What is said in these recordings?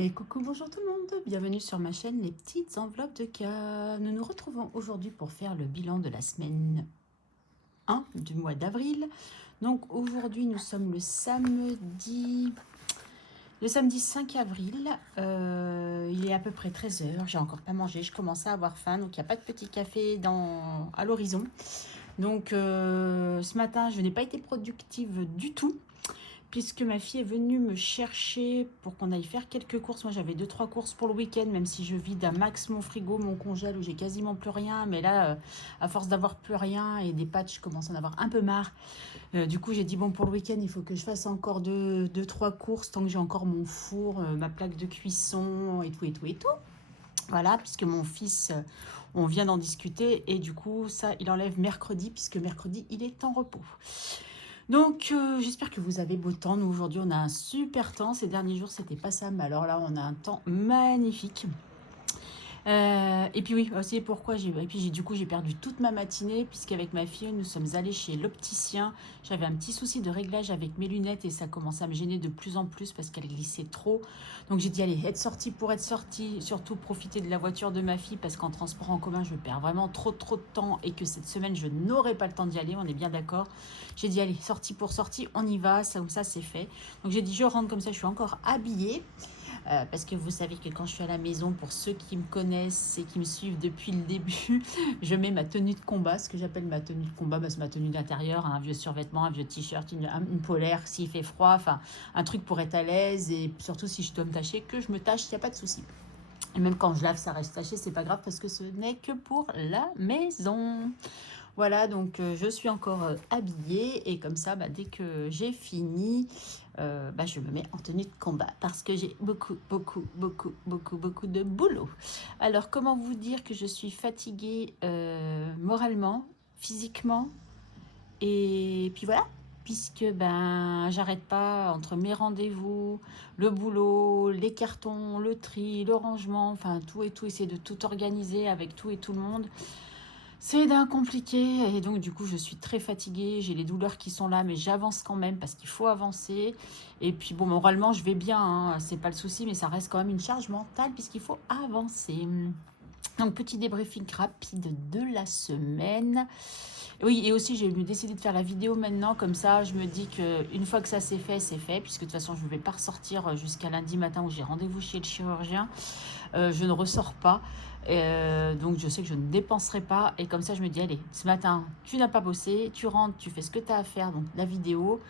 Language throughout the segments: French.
Et coucou, bonjour tout le monde, bienvenue sur ma chaîne Les Petites Enveloppes de Cas. Nous nous retrouvons aujourd'hui pour faire le bilan de la semaine 1 du mois d'avril. Donc aujourd'hui nous sommes le samedi 5 avril, il est à peu près 13 heures, j'ai encore pas mangé, je commence à avoir faim, donc il n'y a pas de petit café à l'horizon. Donc ce matin je n'ai pas été productive du tout, puisque ma fille est venue me chercher pour qu'on aille faire quelques courses. Moi, j'avais 2-3 courses pour le week-end, même si je vide à max mon frigo, mon congèle, où j'ai quasiment plus rien. Mais là, à force d'avoir plus rien et des pâtes, je commence à en avoir un peu marre. Du coup, j'ai dit, bon, pour le week-end, il faut que je fasse encore 2-3 courses, tant que j'ai encore mon four, ma plaque de cuisson, et tout, et tout, et tout. Voilà, puisque mon fils, on vient d'en discuter, et du coup, ça, il enlève mercredi, puisque mercredi, il est en repos. Donc, j'espère que vous avez beau temps. Nous, aujourd'hui, on a un super temps. Ces derniers jours, c'était pas ça, mais alors là, on a un temps magnifique. Et puis oui, aussi pourquoi du coup j'ai perdu toute ma matinée, puisqu'avec ma fille nous sommes allés chez l'opticien. J'avais un petit souci de réglage avec mes lunettes et ça commençait à me gêner de plus en plus parce qu'elle glissait trop. Donc j'ai dit allez, être sortie pour être sortie, surtout profiter de la voiture de ma fille, parce qu'en transport en commun je perds vraiment trop de temps et que cette semaine je n'aurai pas le temps d'y aller, on est bien d'accord. J'ai dit allez, sortie pour sortie, on y va, ça, comme ça c'est fait. Donc j'ai dit je rentre comme ça, je suis encore habillée. Parce que vous savez que quand je suis à la maison, pour ceux qui me connaissent et qui me suivent depuis le début, je mets ma tenue de combat. Ce que j'appelle ma tenue de combat, c'est ma tenue d'intérieur, un vieux survêtement, un vieux t-shirt, une polaire s'il fait froid, enfin un truc pour être à l'aise, et surtout si je dois me tâcher, que je me tâche, il n'y a pas de souci. Et même quand je lave, ça reste taché, c'est pas grave parce que ce n'est que pour la maison. Voilà, donc je suis encore habillée, et comme ça, dès que j'ai fini, je me mets en tenue de combat parce que j'ai beaucoup de boulot. Alors, comment vous dire que je suis fatiguée moralement, physiquement, et puis voilà, puisque j'arrête pas entre mes rendez-vous, le boulot, les cartons, le tri, le rangement, enfin tout et tout, essayer de tout organiser avec tout et tout le monde. C'est d'un compliqué, et donc du coup je suis très fatiguée, j'ai les douleurs qui sont là, mais j'avance quand même parce qu'il faut avancer. Et puis bon, moralement je vais bien, hein, c'est pas le souci, mais ça reste quand même une charge mentale puisqu'il faut avancer. Donc petit débriefing rapide de la semaine. Oui, et aussi j'ai décidé de faire la vidéo maintenant, comme ça je me dis qu'une fois que ça c'est fait, puisque de toute façon je ne vais pas ressortir jusqu'à lundi matin où j'ai rendez-vous chez le chirurgien. Je ne ressors pas. Donc je sais que je ne dépenserai pas. Et comme ça, je me dis, allez, ce matin, tu n'as pas bossé, tu rentres, tu fais ce que tu as à faire, donc la vidéo.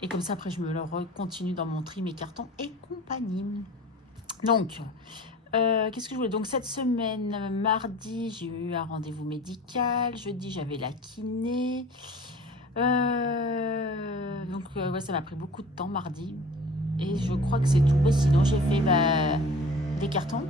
Et comme ça, après, je me le continue dans mon tri, mes cartons et compagnie. Donc, qu'est-ce que je voulais? Donc cette semaine, mardi, j'ai eu un rendez-vous médical. Jeudi, j'avais la kiné. Ouais, ça m'a pris beaucoup de temps mardi. Et je crois que c'est tout. Mais sinon, j'ai fait des cartons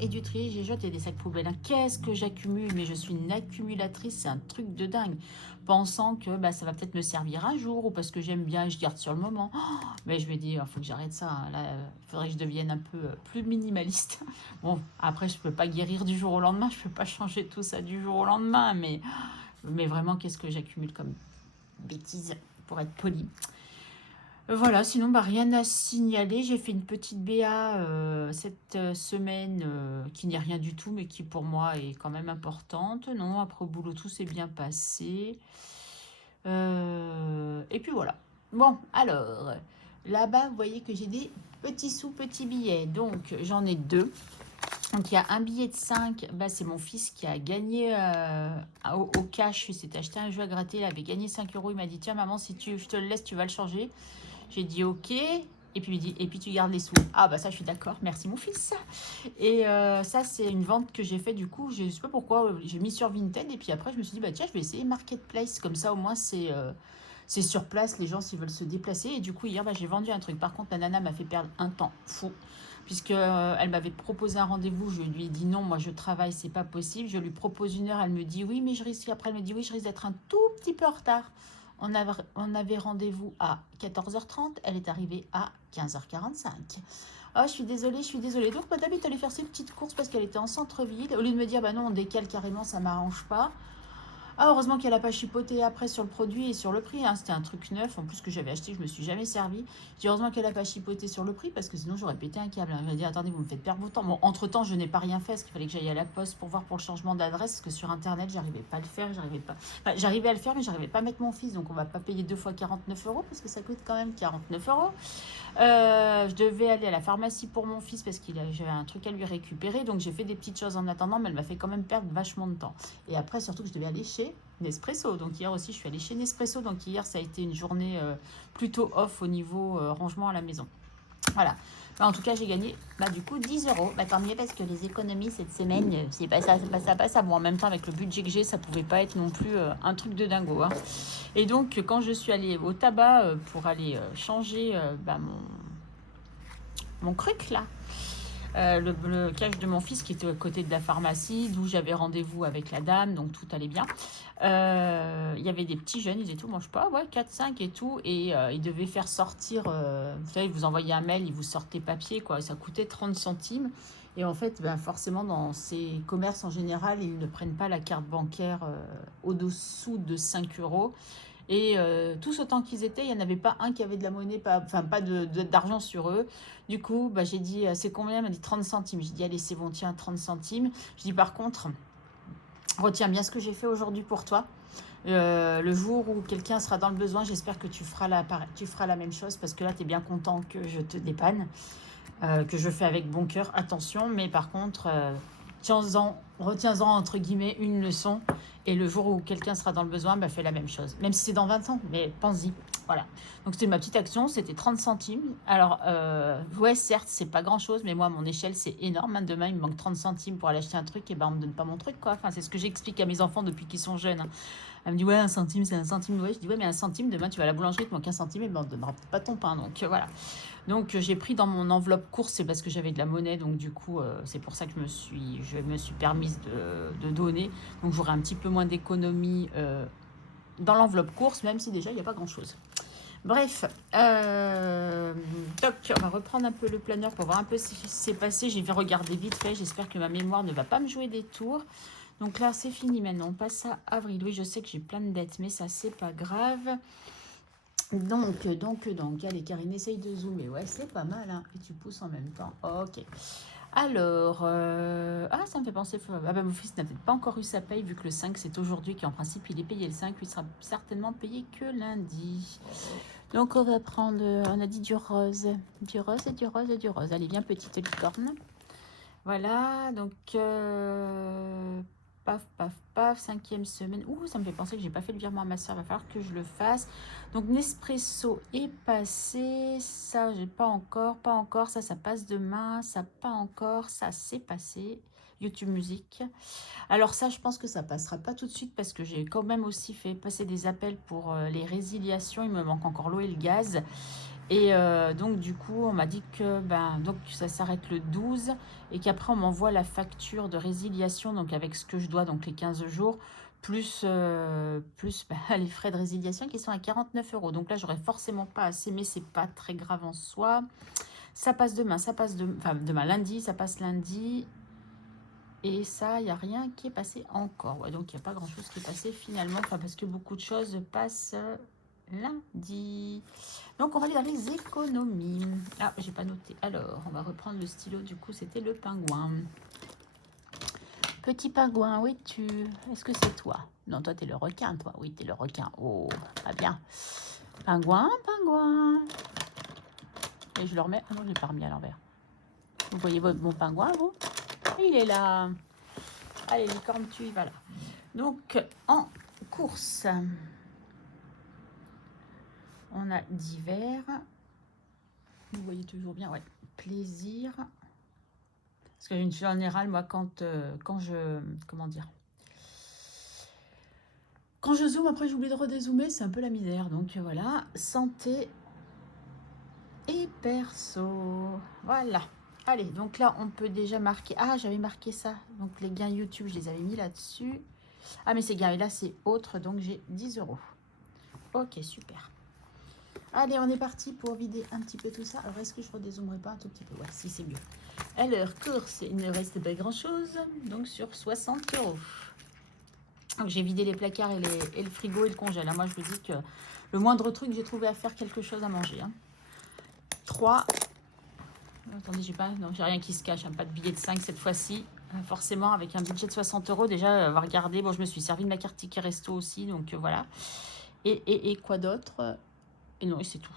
et du tri. J'ai jeté des sacs poubelles. Qu'est-ce que j'accumule? Mais je suis une accumulatrice, c'est un truc de dingue. Pensant que ça va peut-être me servir un jour, ou parce que j'aime bien et je garde sur le moment. Mais je me dis, il faut que j'arrête ça, hein. Là, il faudrait que je devienne un peu plus minimaliste. Bon, après, je peux pas guérir du jour au lendemain. Je peux pas changer tout ça du jour au lendemain. Mais vraiment, qu'est-ce que j'accumule comme bêtises, pour être poli. Voilà, sinon rien à signaler. J'ai fait une petite BA cette semaine qui n'est rien du tout, mais qui pour moi est quand même importante. Non, après au boulot, tout s'est bien passé. Et puis voilà. Bon, alors, là-bas, vous voyez que j'ai des petits sous, petits billets. Donc, j'en ai deux. Donc, il y a un billet de 5, c'est mon fils qui a gagné au cash. Il s'est acheté un jeu à gratter, il avait gagné 5 euros. Il m'a dit, tiens maman, si je te le laisse, tu vas le changer. J'ai dit ok. Et puis il me dit, et puis tu gardes les sous. Ah ça je suis d'accord, merci mon fils. Et ça c'est une vente que j'ai fait, du coup, je sais pas pourquoi, j'ai mis sur Vinted, et puis après je me suis dit, tiens, je vais essayer Marketplace, comme ça au moins c'est sur place, les gens s'ils veulent se déplacer. Et du coup hier j'ai vendu un truc. Par contre la nana m'a fait perdre un temps fou, puisque elle m'avait proposé un rendez-vous. Je lui ai dit non, moi je travaille, c'est pas possible. Je lui propose 1 heure, elle me dit oui, mais je risque, après elle me dit oui, je risque d'être un tout petit peu en retard. On avait rendez-vous à 14h30, elle est arrivée à 15h45. Oh, je suis désolée, je suis désolée. Donc madame est allée faire ses petites courses parce qu'elle était en centre-ville. Au lieu de me dire, non, on décale carrément, ça m'arrange pas. Ah, heureusement qu'elle n'a pas chipoté après sur le produit et sur le prix. Hein. C'était un truc neuf, en plus que j'avais acheté, je me suis jamais servi. Je dis heureusement qu'elle n'a pas chipoté sur le prix, parce que sinon j'aurais pété un câble. Hein. Je lui ai dit, attendez, vous me faites perdre votre temps. Bon, entre-temps, je n'ai pas rien fait, parce qu'il fallait que j'aille à la poste pour voir pour le changement d'adresse, parce que sur Internet, j'arrivais pas à le faire, j'arrivais pas... Enfin, j'arrivais à le faire, mais j'arrivais pas à mettre mon fils, donc on va pas payer 2 fois 49 €, parce que ça coûte quand même 49 €. Je devais aller à la pharmacie pour mon fils parce j'avais un truc à lui récupérer. Donc j'ai fait des petites choses en attendant, mais elle m'a fait quand même perdre vachement de temps. Et après, surtout que je devais aller chez Nespresso. Donc hier aussi, je suis allée chez Nespresso. Donc hier, ça a été une journée plutôt off au niveau rangement à la maison. Voilà. Bah, en tout cas, j'ai gagné du coup 10 €. Bah, tant mieux parce que les économies cette semaine, c'est pas ça, c'est pas ça, pas ça. Bon, en même temps, avec le budget que j'ai, ça pouvait pas être non plus un truc de dingo. Hein. Et donc, quand je suis allée au tabac pour aller changer mon truc là, le cache de mon fils qui était à côté de la pharmacie, d'où j'avais rendez-vous avec la dame, donc tout allait bien. Il y avait des petits jeunes, ils étaient tout, moi je sais pas, ouais, 4, 5 et tout, et ils devaient faire sortir, vous savez, vous envoyez un mail, ils vous sortaient papier, quoi, ça coûtait 30 centimes. Et en fait, forcément, dans ces commerces en général, ils ne prennent pas la carte bancaire au-dessous de 5 €. Et tous autant qu'ils étaient, il n'y en avait pas un qui avait de la monnaie, pas d'argent sur eux. Du coup, j'ai dit, c'est combien? Elle m'a dit 30 centimes. J'ai dit, allez, c'est bon, tiens, 30 centimes. Je dis, par contre, retiens bien ce que j'ai fait aujourd'hui pour toi. Le jour où quelqu'un sera dans le besoin, j'espère que tu feras la même chose, parce que là, tu es bien content que je te dépanne, que je fais avec bon cœur. Attention, mais par contre, retiens-en entre guillemets une leçon. Et le jour où quelqu'un sera dans le besoin, fais la même chose. Même si c'est dans 20 ans, mais pense-y. Voilà. Donc c'était ma petite action, c'était 30 centimes. Alors, ouais, certes, c'est pas grand-chose, mais moi, à mon échelle, c'est énorme. Hein. Demain, il me manque 30 centimes pour aller acheter un truc, et on me donne pas mon truc, quoi. Enfin, c'est ce que j'explique à mes enfants depuis qu'ils sont jeunes. Hein. Elle me dit, ouais, un centime, c'est un centime. Ouais, je dis, ouais, mais un centime, demain, tu vas à la boulangerie, tu manques un centime, et on ne donnera pas ton pain. Donc, voilà. Donc j'ai pris dans mon enveloppe course, c'est parce que j'avais de la monnaie, donc du coup c'est pour ça que je me suis permise de donner. Donc j'aurai un petit peu moins d'économie dans l'enveloppe course, même si déjà il n'y a pas grand chose. Bref, donc on va reprendre un peu le planeur pour voir un peu ce qui s'est passé. J'ai regardé vite fait, j'espère que ma mémoire ne va pas me jouer des tours. Donc là c'est fini maintenant, on passe à avril. Oui, je sais que j'ai plein de dettes, mais ça c'est pas grave. Donc, allez, Karine, essaye de zoomer. Ouais, c'est pas mal, hein. Et tu pousses en même temps. Ok. Alors, ça me fait penser. Mon fils n'a peut-être pas encore eu sa paye, vu que le 5, c'est aujourd'hui, qu'en principe, il est payé le 5. Il sera certainement payé que lundi. Donc, on va prendre. On a dit du rose. Du rose et du rose et du rose. Allez, viens, petite licorne. Voilà, donc. Paf, paf, paf, 5e semaine. Ouh, ça me fait penser que j'ai pas fait le virement à ma soeur. Il va falloir que je le fasse. Donc, Nespresso est passé. Ça, j'ai pas encore. Pas encore. Ça passe demain. Ça, pas encore. Ça, c'est passé. YouTube Musique. Alors ça, je pense que ça passera pas tout de suite, parce que j'ai quand même aussi fait passer des appels pour les résiliations. Il me manque encore l'eau et le gaz. Et donc du coup on m'a dit que donc ça s'arrête le 12, et qu'après on m'envoie la facture de résiliation, donc avec ce que je dois, donc les 15 jours plus les frais de résiliation qui sont à 49 €. Donc là j'aurais forcément pas assez, mais c'est pas très grave en soi. Ça passe demain, demain lundi, ça passe lundi. Et ça, il n'y a rien qui est passé encore. Ouais, donc il n'y a pas grand chose qui est passé finalement, parce que beaucoup de choses passent lundi. Donc on va aller dans les économies. Ah, j'ai pas noté. Alors, on va reprendre le stylo. Du coup, c'était le pingouin. Petit pingouin, où es-tu? Est-ce que c'est toi? Non, toi, t'es le requin, toi. Oui, t'es le requin. Oh, très bien. Pingouin, pingouin. Et je le remets. Ah non, je l'ai pas remis à l'envers. Vous voyez mon pingouin, vous? Il est là. Allez, licorne, tu y vas là. Donc, en course, on a divers. Vous voyez toujours bien, ouais. Plaisir. Parce que en général, moi, quand je... Comment dire? Quand je zoome, après j'oublie de redézoomer, c'est un peu la misère. Donc voilà, santé et perso. Voilà. Allez, donc là, on peut déjà marquer... Ah, j'avais marqué ça. Donc les gains YouTube, je les avais mis là-dessus. Ah, mais ces gains-là, c'est autre, donc j'ai 10 €. Ok, super. Allez, on est parti pour vider un petit peu tout ça. Alors, est-ce que je redézoomerai pas un tout petit peu? Ouais, si, c'est mieux. Alors, course, il ne reste pas grand-chose. Donc, sur 60 €. Donc j'ai vidé les placards et le frigo et le congèle. Moi, je vous dis que le moindre truc, j'ai trouvé à faire quelque chose à manger. 3. Attendez, j'ai pas... Non, j'ai rien qui se cache. Pas de billet de 5 cette fois-ci. Forcément, avec un budget de 60 €, déjà, on va regarder. Bon, je me suis servi de ma carte ticket resto aussi, donc voilà. Et quoi d'autre? Et non, et c'est tout.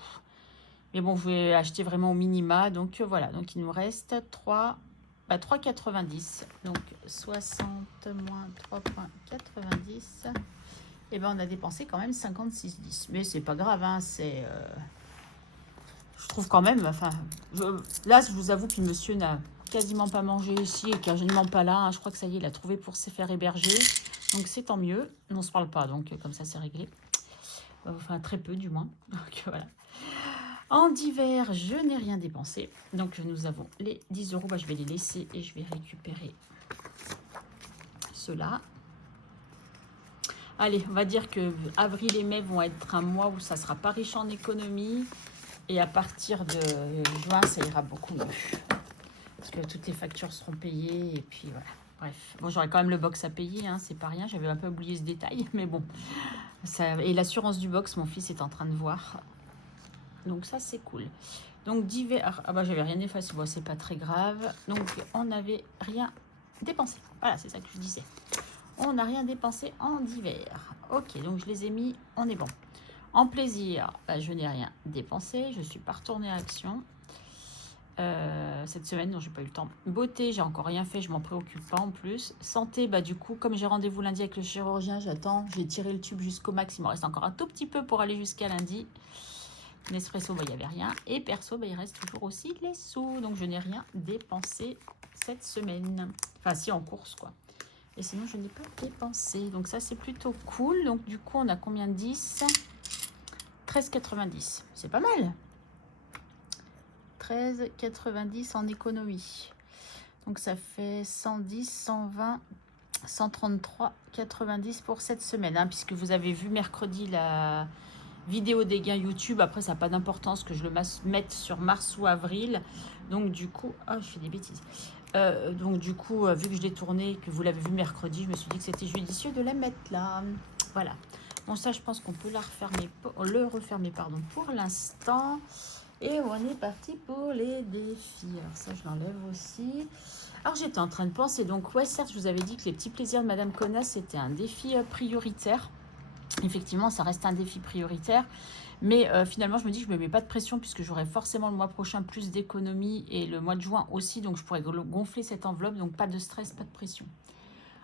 Mais bon, je vais acheter vraiment au minima. Donc voilà, donc il nous reste 3,90. Donc 60 moins 3,90. Et ben on a dépensé quand même 56,10. Mais c'est pas grave, hein, c'est... je trouve quand même... Enfin, là, je vous avoue que le monsieur n'a quasiment pas mangé ici et quasiment pas là. Hein. Je crois que ça y est, il a trouvé pour se faire héberger. Donc c'est tant mieux. On se parle pas, donc comme ça c'est réglé. Enfin, très peu du moins. Donc voilà. En divers, je n'ai rien dépensé. Donc nous avons les 10 €. Bah, je vais les laisser et je vais récupérer ceux-là. Allez, on va dire que avril et mai vont être un mois où ça sera pas riche en économie. Et à partir de juin, ça ira beaucoup mieux. Parce que toutes les factures seront payées. Et puis voilà. Bref. Bon, j'aurai quand même le box à payer. Hein, c'est pas rien. J'avais un peu oublié ce détail. Mais bon. Ça... Et l'assurance du box, mon fils est en train de voir. Donc ça, c'est cool. Donc divers... Ah bah, j'avais rien effacé. Bon, c'est pas très grave. Donc, on n'avait rien dépensé. Voilà, c'est ça que je disais. On n'a rien dépensé en divers. Ok, donc je les ai mis. On est bon. En plaisir, bah, je n'ai rien dépensé. Je ne suis pas retournée à Action cette semaine, donc j'ai pas eu le temps. Beauté, j'ai encore rien fait, je m'en préoccupe pas en plus. Santé, bah du coup, comme j'ai rendez-vous lundi avec le chirurgien, j'attends. J'ai tiré le tube jusqu'au max. Il me reste encore un tout petit peu pour aller jusqu'à lundi. Nespresso, bah, il n'y avait rien. Et perso, bah, il reste toujours aussi les sous. Donc je n'ai rien dépensé cette semaine. Enfin, si, en course, quoi. Et sinon, je n'ai pas dépensé. Donc ça, c'est plutôt cool. Donc du coup, on a combien de 10 ? 13,90. C'est pas mal. 13,90 en économie. Donc ça fait 110, 120, 133,90 pour cette semaine. Hein, puisque vous avez vu mercredi la vidéo des gains YouTube. Après, ça n'a pas d'importance que je le mette sur mars ou avril. Donc du coup... Oh, je fais des bêtises. Donc du coup, vu que je l'ai tourné, que vous l'avez vu mercredi, je me suis dit que c'était judicieux de la mettre là. Voilà. Bon, ça, je pense qu'on peut le refermer pardon, pour l'instant. Et on est parti pour les défis. Alors ça, je l'enlève aussi. Alors, j'étais en train de penser, donc, ouais, certes, je vous avais dit que les petits plaisirs de Madame Connasse, c'était un défi prioritaire. Effectivement, ça reste un défi prioritaire. Mais finalement, je me dis que je ne me mets pas de pression puisque j'aurai forcément le mois prochain plus d'économies et le mois de juin aussi. Donc, je pourrais gonfler cette enveloppe. Donc, pas de stress, pas de pression.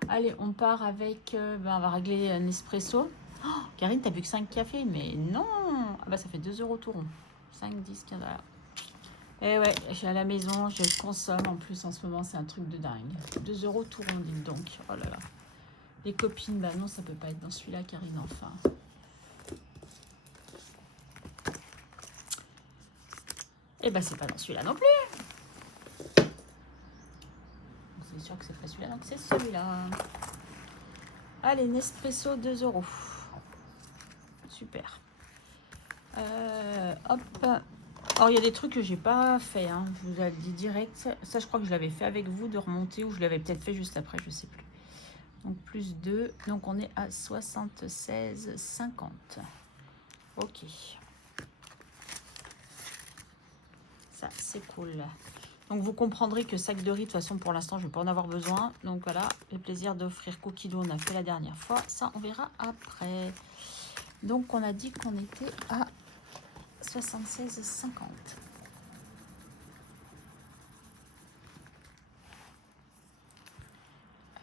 Allez, on part avec... on va régler un espresso. Oh, Karine, t'as bu que 5 cafés? Mais non! Ah bah, ça fait 2 € tout rond. 5, 10, 15, voilà. Et ouais, je suis à la maison, je consomme. En plus, en ce moment, c'est un truc de dingue. 2 € tout rond, dites donc. Oh là là. Les copines, bah non, ça peut pas être dans celui-là, Karine, enfin. Et bah, c'est pas dans celui-là non plus. C'est sûr que c'est pas celui-là, donc c'est celui-là. Allez, Nespresso, 2 €. Super. Hop. Alors, il y a des trucs que j'ai pas fait. Hein. Je vous ai dit direct. Ça, je crois que je l'avais fait avec vous de remonter ou je l'avais peut-être fait juste après, je sais plus. Donc, plus 2. Donc, on est à 76,50. Ok. Ça, c'est cool. Donc, vous comprendrez que sac de riz, de toute façon, pour l'instant, je ne vais pas en avoir besoin. Donc, voilà. Le plaisir d'offrir cookie dough, on a fait la dernière fois. Ça, on verra après. Donc, on a dit qu'on était à 76,50.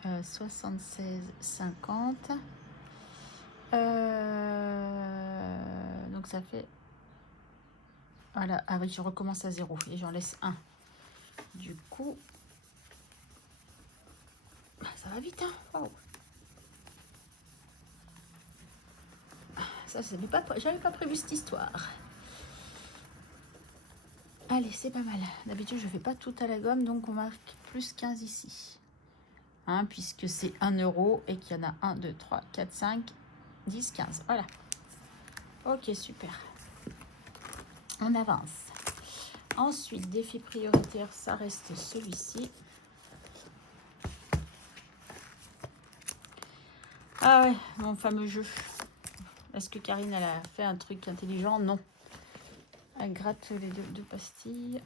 « 76,50. Donc ça fait... Voilà, ah oui, je recommence à 0 et j'en laisse un. Du coup, ça va vite, hein. Wow. Ça, j'avais pas prévu cette histoire. Allez, c'est pas mal. D'habitude, je fais pas tout à la gomme, donc on marque plus 15 ici. Hein, puisque c'est 1 € et qu'il y en a 1, 2, 3, 4, 5, 10, 15. Voilà. Ok, super. On avance. Ensuite, défi prioritaire, ça reste celui-ci. Ah ouais, mon fameux jeu. Est-ce que Karine, elle a fait un truc intelligent? Non. Elle gratte les deux pastilles.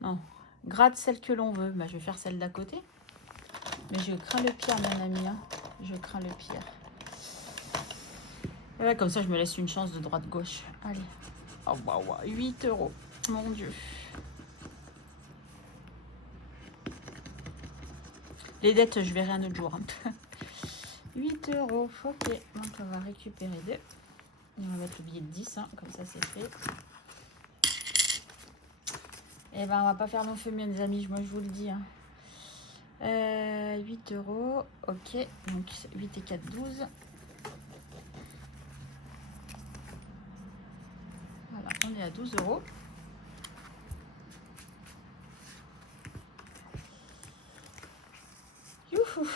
Non. Gratte celle que l'on veut. Bah, je vais faire celle d'à côté. Mais je crains le pire, mon ami. Hein. Je crains le pire. Et là, comme ça, je me laisse une chance de droite-gauche. Allez. Oh, waouh, wow, 8 €. Mon Dieu. Les dettes, je verrai un autre jour. Hein. 8 €. Ok. Donc, on va récupérer 2. On va mettre le billet de 10. Hein. Comme ça, c'est fait. Et ben, on va pas faire mon feu, mes amis. Moi, je vous le dis. Hein. 8 €. Ok. Donc, 8 et 4, 12. Voilà, on est à 12 €. Youhou.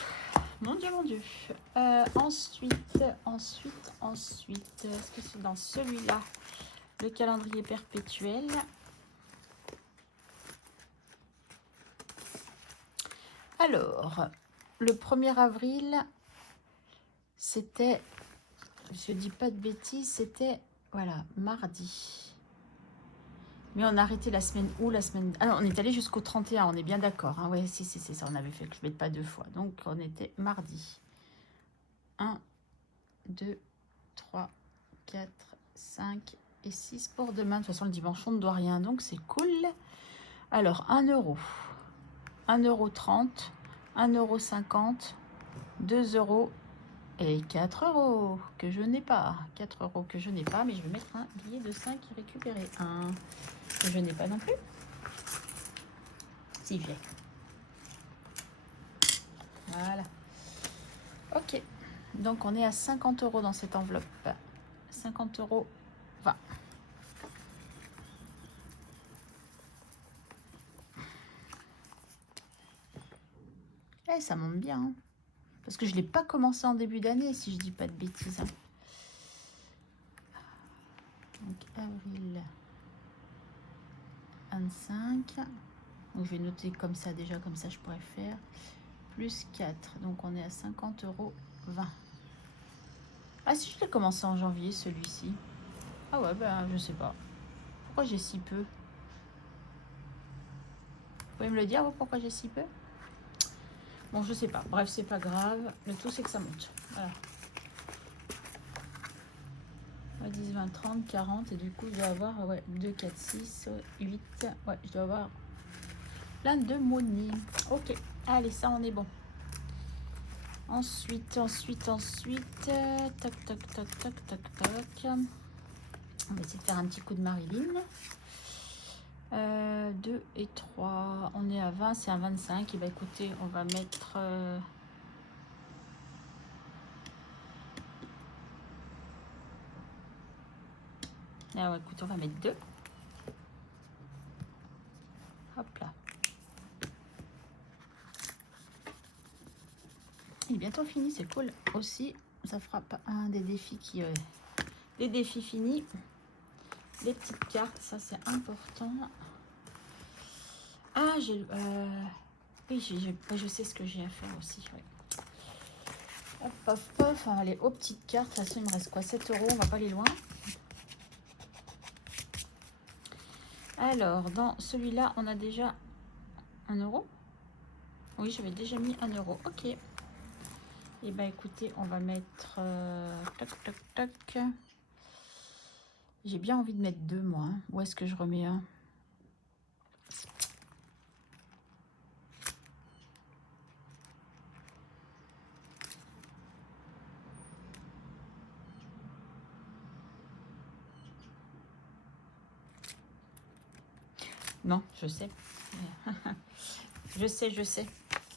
Mon Dieu, mon Dieu. Ensuite, est-ce que c'est dans celui-là, le calendrier perpétuel? Alors, le 1er avril, c'était, je dis pas de bêtises, c'était, voilà, mardi. Mais on a arrêté la semaine où? La semaine... Ah non, on est allé jusqu'au 31, on est bien d'accord. Hein. Oui, si, c'est ça, on avait fait que je ne mette pas 2 fois. Donc, on était mardi. 1, 2, 3, 4, 5 et 6 pour demain. De toute façon, le dimanche, on ne doit rien, donc c'est cool. Alors, 1 €, 1,30 €, 1,50 €, 2 € et 4 € que je n'ai pas. 4 € que je n'ai pas, mais je vais mettre un billet de 5 et récupérer un que je n'ai pas non plus. Si, j'ai. Voilà. Ok. Donc, on est à 50 € dans cette enveloppe. 50 €, 20. Eh, ça monte bien. Hein. Parce que je ne l'ai pas commencé en début d'année, si je dis pas de bêtises. Hein. Donc, avril 25. Donc, je vais noter comme ça, déjà, comme ça, je pourrais faire. Plus 4. Donc, on est à 50 €, 20. Ah, si je l'ai commencé en janvier, celui-ci. Ah ouais, ben, je sais pas. Pourquoi j'ai si peu? Vous pouvez me le dire, pourquoi j'ai si peu? Bon, je sais pas. Bref, c'est pas grave. Le tout, c'est que ça monte. Voilà. 10, 20, 30, 40. Et du coup, je dois avoir ouais, 2, 4, 6, 8. Ouais, je dois avoir plein de monnaie. Ok. Allez, ça, on est bon. Ensuite. Tac, tac, tac, tac, tac, tac. On va essayer de faire un petit coup de Marilyn. 2 et 3. On est à 20, c'est à 25. Et bah écoutez, on va mettre... Ah ouais, écoute, on va mettre 2. Hop là. Il est bientôt fini, c'est cool. Aussi, ça fera pas un des défis qui... des défis finis. Les petites cartes, ça c'est important. Ah, j'ai... oui, je sais ce que j'ai à faire aussi. Ouais. Hop, hop, hop. On va aller aux petites cartes. De toute façon, il me reste quoi? 7 €, on va pas aller loin. Alors, dans celui-là, on a déjà 1 €. Oui, j'avais déjà mis 1 €. Ok. Et bah écoutez, on va mettre... tac, tac, tac. J'ai bien envie de mettre 2, moi. Hein. Où est-ce que je remets un? Non, je sais. je sais.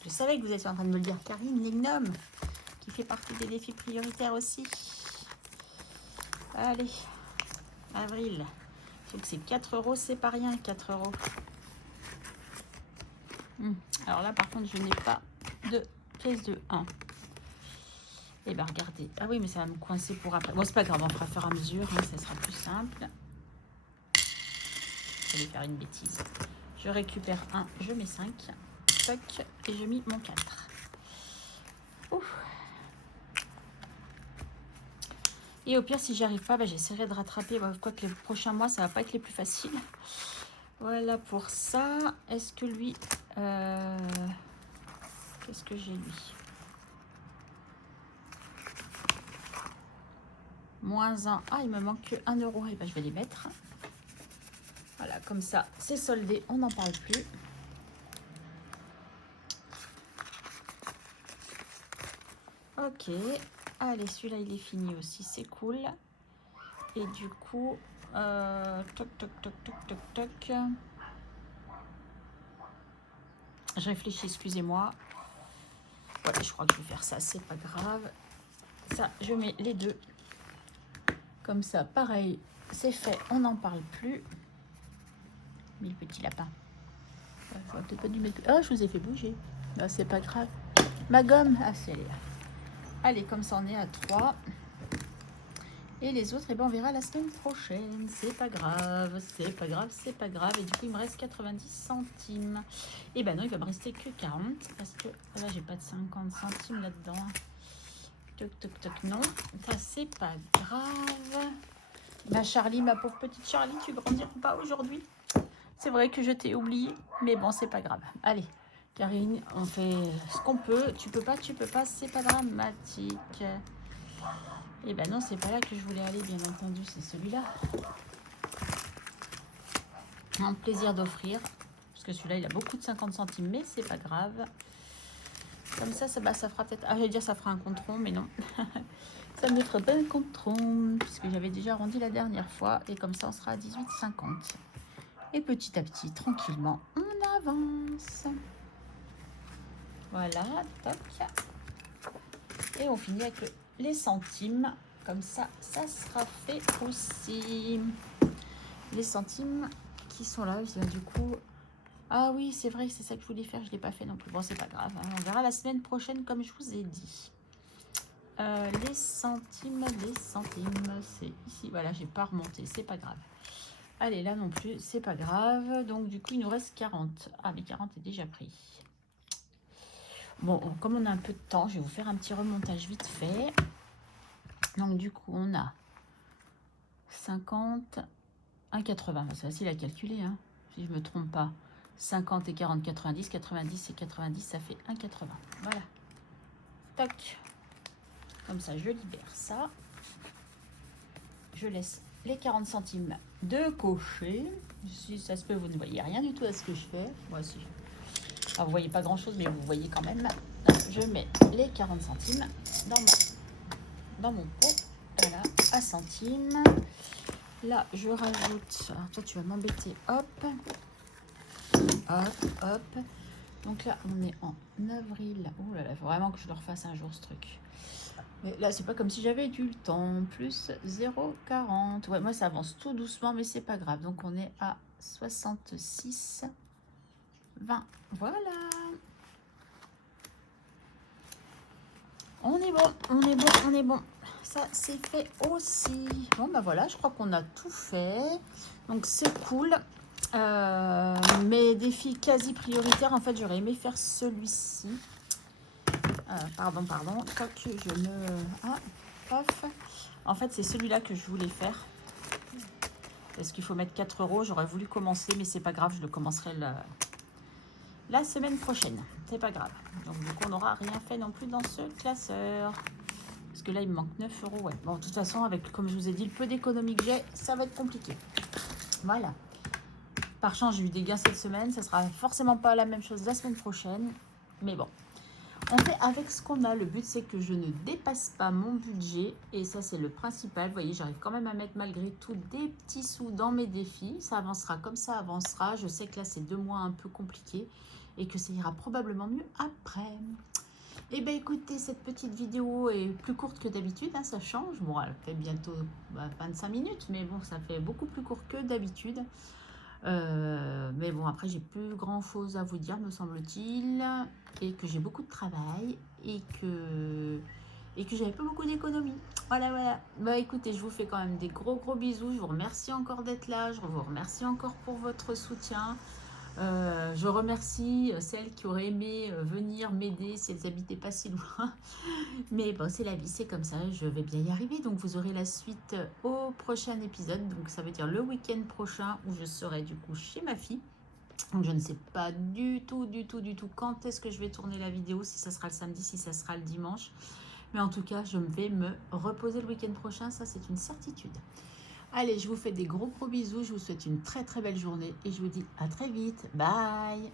Je savais que vous étiez en train de me le dire. Karine, les gnomes, qui fait partie des défis prioritaires aussi. Allez, avril. Donc c'est 4 €, c'est pas rien, 4 €. Alors là, par contre, je n'ai pas de pièce de 1. Et bien, regardez. Ah oui, mais ça va me coincer pour après. Bon, c'est pas grave, on fera faire à mesure. Hein, ça sera plus simple. Je vais faire une bêtise. Je récupère 1, je mets 5. Toc, et je mets mon 4. Ouf. Et au pire, si j'y arrive pas, bah, j'essaierai de rattraper. Bah, quoique les prochains mois, ça va pas être les plus faciles. Voilà pour ça. Est-ce que lui... Qu'est-ce que j'ai lui? Moins 1. Ah, il me manque que 1 euro. Et ben, je vais les mettre. Voilà, comme ça, c'est soldé. On n'en parle plus. Ok. Allez, celui-là, il est fini aussi. C'est cool. Et du coup... toc, toc, toc, toc, toc, toc. Je réfléchis, excusez-moi. Ouais, je crois que je vais faire ça, c'est pas grave. Ça, je mets les deux. Comme ça, pareil, c'est fait, on n'en parle plus. Mais le petit lapin. J'aurais peut-être pas dû mettre... Oh, je vous ai fait bouger. Non, c'est pas grave. Ma gomme, ah, c'est elle est là. Allez, comme ça, on est à 3. Et les autres, eh ben, on verra la semaine prochaine. C'est pas grave, c'est pas grave, c'est pas grave. Et du coup, il me reste 90 centimes. Et ben non, il va me rester que 40. Parce que là, j'ai pas de 50 centimes là-dedans. Toc, toc, toc, non. Ça, c'est pas grave. Ma Charlie, ma pauvre petite Charlie, tu grandiras pas aujourd'hui. C'est vrai que je t'ai oublié. Mais bon, c'est pas grave. Allez, Karine, on fait ce qu'on peut. Tu peux pas, c'est pas dramatique. Et ben non, c'est pas là que je voulais aller, bien entendu, c'est celui-là. Un plaisir d'offrir, parce que celui-là, il a beaucoup de 50 centimes, mais c'est pas grave. Comme ça, ça fera peut-être... Ah, j'allais dire ça fera un compte rond, mais non. Ça me ferait pas un compte rond, puisque j'avais déjà arrondi la dernière fois, et comme ça, on sera à 18,50. Et petit à petit, tranquillement, on avance. Voilà, toc. Et on finit avec les centimes. Comme ça, ça sera fait aussi. Les centimes qui sont là, du coup... Ah oui, c'est vrai, c'est ça que je voulais faire. Je ne l'ai pas fait non plus. Bon, c'est pas grave. Hein. On verra la semaine prochaine, comme je vous ai dit. Les centimes, c'est ici. Voilà, j'ai pas remonté. C'est pas grave. Allez, là non plus, c'est pas grave. Donc, du coup, il nous reste 40. Ah, mais 40 est déjà pris. Bon, comme on a un peu de temps, je vais vous faire un petit remontage vite fait. Donc, du coup, on a 50, 1,80. C'est facile à calculer, hein, si je ne me trompe pas. 50 et 40, 90. 90 et 90, ça fait 1,80. Voilà. Toc. Comme ça, je libère ça. Je laisse les 40 centimes de côté. Si ça se peut, vous ne voyez rien du tout à ce que je fais. Moi aussi. Alors, vous voyez pas grand-chose, mais vous voyez quand même. Je mets les 40 centimes dans mon pot. Voilà, à centimes. Là, je rajoute... Alors, toi, tu vas m'embêter. Hop. Hop, hop. Donc là, on est en avril. Oh là là, faut vraiment que je le refasse un jour, ce truc. Mais là, c'est pas comme si j'avais eu le temps. Plus 0,40. Ouais, moi, ça avance tout doucement, mais c'est pas grave. Donc, on est à 66, 20. Voilà. On est bon, on est bon, on est bon. Ça, c'est fait aussi. Bon, bah voilà, je crois qu'on a tout fait. Donc, c'est cool. Mes défis quasi prioritaires, en fait, j'aurais aimé faire celui-ci. Pardon. Toc, je me... Ah, paf. En fait, c'est celui-là que je voulais faire. Parce qu'il faut mettre 4 euros. J'aurais voulu commencer, mais c'est pas grave. Je le commencerai la semaine prochaine. C'est pas grave. Donc, du coup, on n'aura rien fait non plus dans ce classeur. Parce que là, il me manque 9 euros. Ouais. Bon, de toute façon, avec, comme je vous ai dit, le peu d'économie que j'ai, ça va être compliqué. Voilà. Par chance, j'ai eu des gains cette semaine. Ça sera forcément pas la même chose la semaine prochaine. Mais bon. On fait avec ce qu'on a. Le but, c'est que je ne dépasse pas mon budget. Et ça, c'est le principal. Vous voyez, j'arrive quand même à mettre malgré tout des petits sous dans mes défis. Ça avancera comme ça avancera. Je sais que là, c'est 2 mois un peu compliqués. Et que ça ira probablement mieux après. Eh bien, écoutez, cette petite vidéo est plus courte que d'habitude. Hein, ça change. Bon, elle fait bientôt 25 minutes. Mais bon, ça fait beaucoup plus court que d'habitude. Mais bon, après, j'ai plus grand chose à vous dire, me semble-t-il, et que j'ai beaucoup de travail et que j'avais pas beaucoup d'économie. Voilà. Bah écoutez, je vous fais quand même des gros bisous. Je vous remercie encore d'être là. Je vous remercie encore pour votre soutien. Je remercie celles qui auraient aimé venir m'aider si elles n'habitaient pas si loin. Mais bon, c'est la vie, c'est comme ça, je vais bien y arriver. Donc vous aurez la suite au prochain épisode. Donc ça veut dire le week-end prochain où je serai du coup chez ma fille. Donc je ne sais pas du tout quand est-ce que je vais tourner la vidéo, si ça sera le samedi, si ça sera le dimanche. Mais en tout cas, je vais me reposer le week-end prochain, ça c'est une certitude. Allez, je vous fais des gros bisous, je vous souhaite une très belle journée et je vous dis à très vite. Bye!